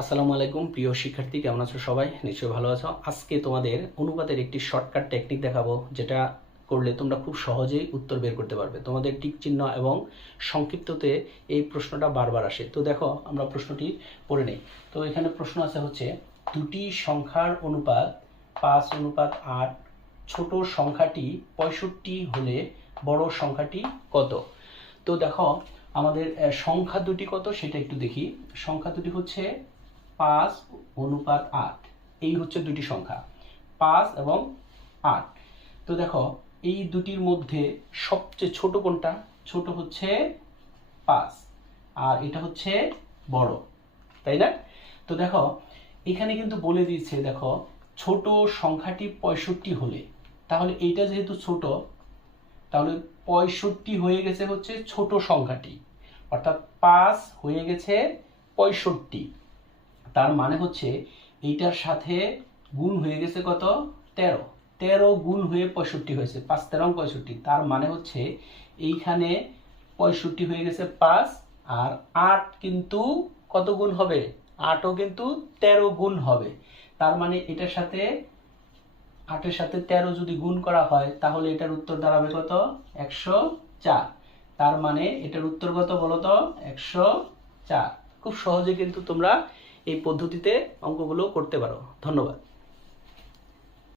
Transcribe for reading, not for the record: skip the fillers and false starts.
আসসালামু আলাইকুম প্রিয় শিক্ষার্থী, কেমন আছো সবাই? নিশ্চয়ই ভালো আছো। আজকে তোমাদের অনুপাতের একটি শর্টকাট টেকনিক দেখাবো, যেটা করলে তোমরা খুব সহজেই উত্তর বের করতে পারবে। তোমাদের টিক চিহ্ন এবং সংক্ষিপ্ততে এই প্রশ্নটা বারবার আসে। তো দেখো, আমরা প্রশ্নটি পড়ে নেই। তো এখানে প্রশ্ন আছে হচ্ছে, দুটি সংখ্যার অনুপাত 5:8, ছোট সংখ্যাটি 65 হলে বড় সংখ্যাটি কত? তো দেখো, আমাদের সংখ্যা দুটি কত সেটা একটু দেখি। সংখ্যা দুটি হচ্ছে 5:8, এই হচ্ছে দুটি সংখ্যা 5 এবং 8। তো দেখো, এই দুটির মধ্যে সবচেয়ে ছোট কোনটা? ছোট হচ্ছে 5, আর এটা হচ্ছে বড়, তাই না? তো দেখো, এখানে কিন্তু বলে দিয়েছে, দেখো ছোট সংখ্যাটি 65 হলে, তাহলে এইটা যেহেতু ছোট, তাহলে 65 হয়ে গেছে হচ্ছে ছোট সংখ্যাটি, অর্থাৎ 5 হয়ে গেছে 65। তার মানে হচ্ছে এইটার সাথে গুণ হয়ে গেছে কত? 13। 13 গুণ হয়ে 65 হয়েছে, 5 13 65। তার মানে হচ্ছে এইখানে 65 হয়ে গেছে 5, আর 8 কিন্তু কত গুণ হবে? 8ও কিন্তু 13 গুণ হবে। তার মানে এটার সাথে 8-এর সাথে 13 যদি গুণ করা হয়, তাহলে এটার উত্তর দাঁড়াবে কত? 104। তার মানে এটার উত্তর কত বলো তো? 104। খুব সহজে কিন্তু তোমরা এই পদ্ধতিতে অঙ্কগুলো করতে পারো। ধন্যবাদ।